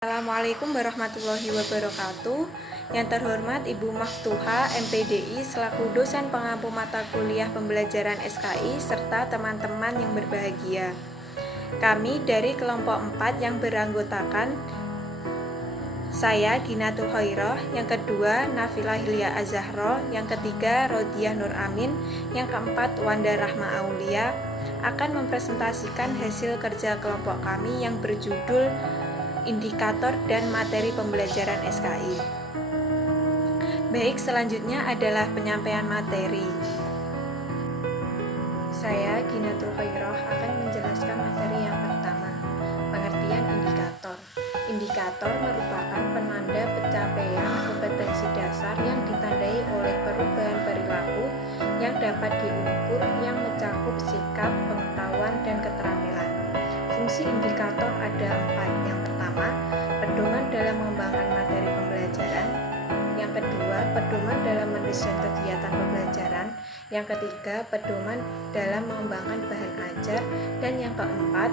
Assalamualaikum warahmatullahi wabarakatuh. Yang terhormat Ibu Maftuha MPDI selaku dosen pengampu mata kuliah pembelajaran SKI serta teman-teman yang berbahagia. Kami dari kelompok 4 yang beranggotakan saya Ginatul Khairah, yang kedua Nafila Hilya Azahro, yang ketiga Rodiah Nur Amin, yang keempat Wanda Rahma Aulia akan mempresentasikan hasil kerja kelompok kami yang berjudul Indikator dan Materi Pembelajaran SKI. Baik, selanjutnya adalah penyampaian materi. Saya Ginatul Khairah akan menjelaskan materi yang pertama, pengertian indikator. Indikator merupakan penanda pencapaian kompetensi dasar yang ditandai oleh perubahan perilaku yang dapat diukur yang mencakup sikap, pengetahuan, dan keterampilan. Fungsi indikator ada 4. Yang pertama, pedoman dalam mengembangkan materi pembelajaran. Yang kedua, pedoman dalam mendesain kegiatan pembelajaran. Yang ketiga, pedoman dalam mengembangkan bahan ajar. Dan yang keempat,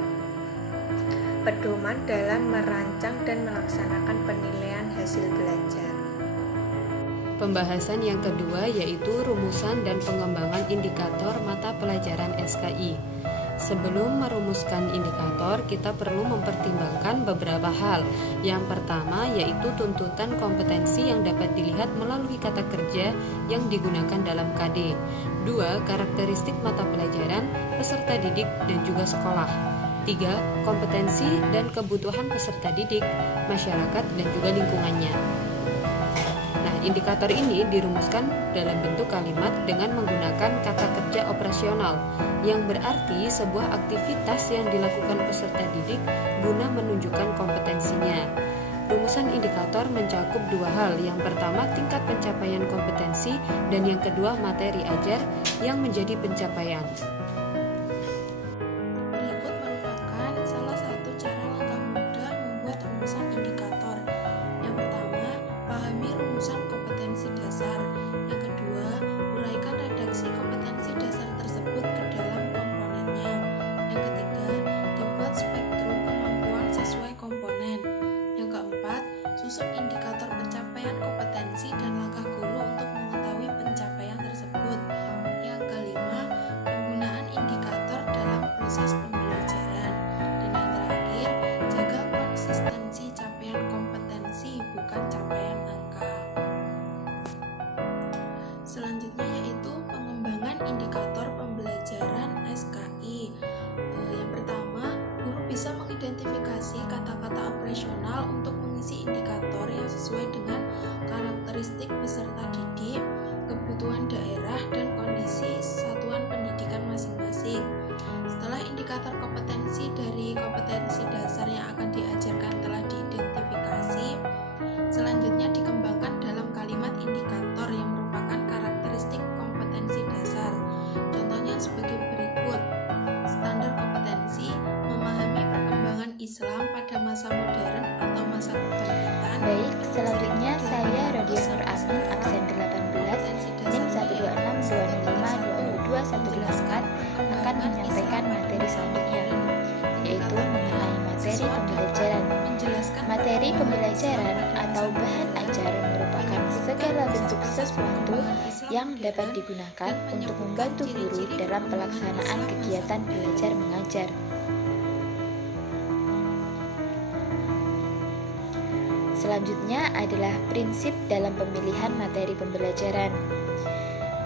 pedoman dalam merancang dan melaksanakan penilaian hasil belajar. Pembahasan yang kedua yaitu rumusan dan pengembangan indikator mata pelajaran SKI. Sebelum merumuskan indikator, kita perlu mempertimbangkan beberapa hal. Yang pertama yaitu tuntutan kompetensi yang dapat dilihat melalui kata kerja yang digunakan dalam KD. 2. Karakteristik mata pelajaran, peserta didik, dan juga sekolah. 3. Kompetensi dan kebutuhan peserta didik, masyarakat, dan juga lingkungannya. Indikator ini dirumuskan dalam bentuk kalimat dengan menggunakan kata kerja operasional, yang berarti sebuah aktivitas yang dilakukan peserta didik guna menunjukkan kompetensinya. Rumusan indikator mencakup dua hal, yang pertama tingkat pencapaian kompetensi dan yang kedua materi ajar yang menjadi pencapaian. Berikut merupakan salah satu cara langkah mudah membuat rumusan indikator. Yang pertama, pahami rumusan kompetensi dasar. Yang kedua, uraikan redaksi kompetensi dasar tersebut ke dalam komponennya. Yang ketiga, dibuat spektrum kemampuan sesuai komponen. Yang keempat, susun indikator pencapaian kompetensi dan langkah guru untuk mengetahui pencapaian tersebut. Yang kelima, penggunaan indikator dalam proses pembelajaran. Dan yang terakhir, jaga konsistensi capaian kompetensi, bukan capaian angka. Selanjutnya yaitu pengembangan indikator pembelajaran SKI. Yang pertama, guru bisa mengidentifikasi kata-kata operasional untuk mengisi indikator yang sesuai dengan karakteristik peserta didik, kebutuhan daerah, dan kondisi satuan pendidikan masing-masing. Setelah indikator kompetensi dari kompetensi dasar yang akan diajarkan telah diidentifikasi, selanjutnya dikembangkan dalam kalimat indikator yang merupakan karakteristik kompetensi dasar. Contohnya sebagai berikut. Standar kompetensi, memahami perkembangan Islam pada masa modern atau masa kebangkitan. Baik, selanjutnya saya Rodiah Nur Amin, absen 18, NIM 12620521214 akan menyampaikan materi selanjutnya, yaitu mengenai materi pembelajaran. Materi pembelajaran atau bahan ajar merupakan segala bentuk sesuatu yang dapat digunakan untuk membantu guru dalam pelaksanaan kegiatan belajar mengajar. Selanjutnya adalah prinsip dalam pemilihan materi pembelajaran.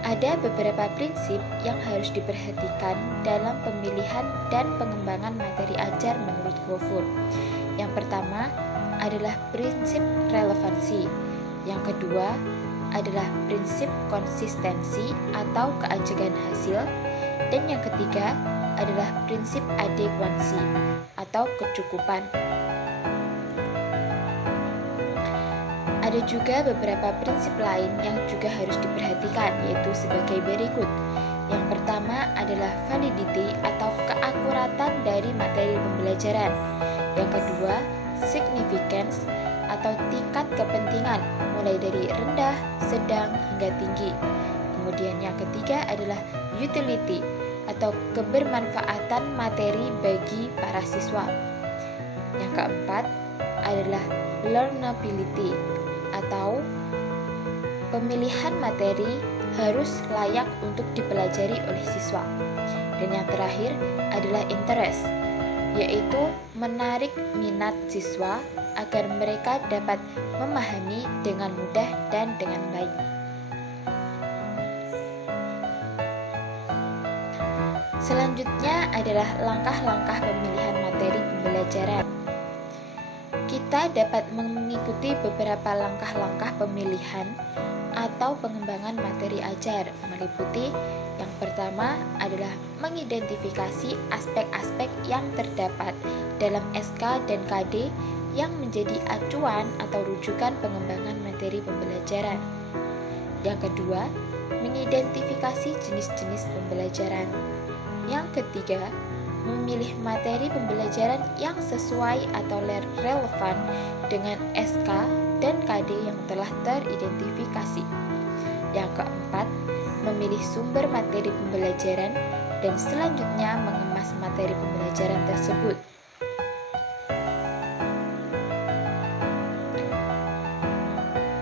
Ada beberapa prinsip yang harus diperhatikan dalam pemilihan dan pengembangan materi ajar menurut Gofur. Yang pertama adalah prinsip relevansi. Yang kedua adalah prinsip konsistensi atau keajegan hasil. Dan yang ketiga adalah prinsip adekuansi atau kecukupan. Ada juga beberapa prinsip lain yang juga harus diperhatikan, yaitu sebagai berikut. Yang pertama adalah validity atau keakuratan dari materi pembelajaran. Yang kedua, significance atau tingkat kepentingan, mulai dari rendah, sedang, hingga tinggi. Kemudian yang ketiga adalah utility atau kebermanfaatan materi bagi para siswa. Yang keempat, adalah learnability atau pemilihan materi harus layak untuk dipelajari oleh siswa. Dan yang terakhir adalah interest, yaitu menarik minat siswa agar mereka dapat memahami dengan mudah dan dengan baik. Selanjutnya adalah langkah-langkah pemilihan materi pembelajaran. Kita dapat mengikuti beberapa langkah-langkah pemilihan atau pengembangan materi ajar, meliputi yang pertama adalah mengidentifikasi aspek-aspek yang terdapat dalam SK dan KD yang menjadi acuan atau rujukan pengembangan materi pembelajaran. Yang kedua, mengidentifikasi jenis-jenis pembelajaran. Yang ketiga, memilih materi pembelajaran yang sesuai atau relevan dengan SK dan KD yang telah teridentifikasi. Yang keempat, memilih sumber materi pembelajaran dan selanjutnya mengemas materi pembelajaran tersebut.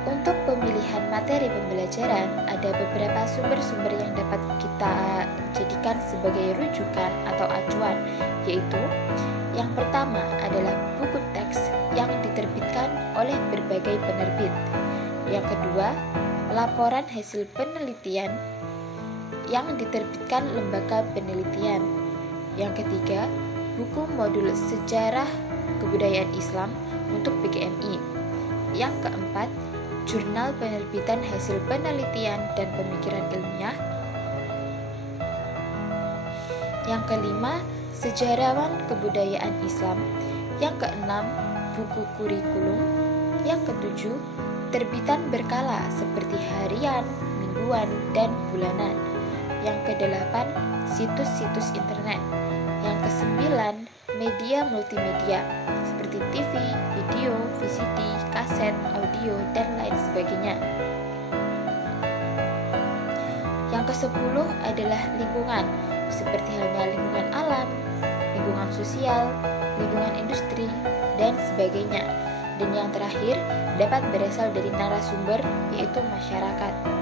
Untuk pemilihan materi pembelajaran, ada beberapa sumber-sumber yang dapat kita jadikan sebagai rujukan atau acuan, yaitu yang pertama adalah buku teks yang diterbitkan oleh berbagai penerbit. Yang kedua, laporan hasil penelitian yang diterbitkan lembaga penelitian. Yang ketiga, buku modul sejarah kebudayaan Islam untuk PGMI. Yang keempat, jurnal penerbitan hasil penelitian dan pemikiran ilmiah. Yang kelima, sejarawan kebudayaan Islam. Yang keenam, buku kurikulum. Yang ketujuh, terbitan berkala seperti harian, mingguan, dan bulanan. Yang kedelapan, situs-situs internet. Yang kesembilan, media multimedia seperti TV, video, VCD, kaset, audio, dan lain sebagainya. Yang ke-10 adalah lingkungan, seperti halnya lingkungan alam, lingkungan sosial, lingkungan industri, dan sebagainya. Dan yang terakhir dapat berasal dari narasumber, yaitu masyarakat.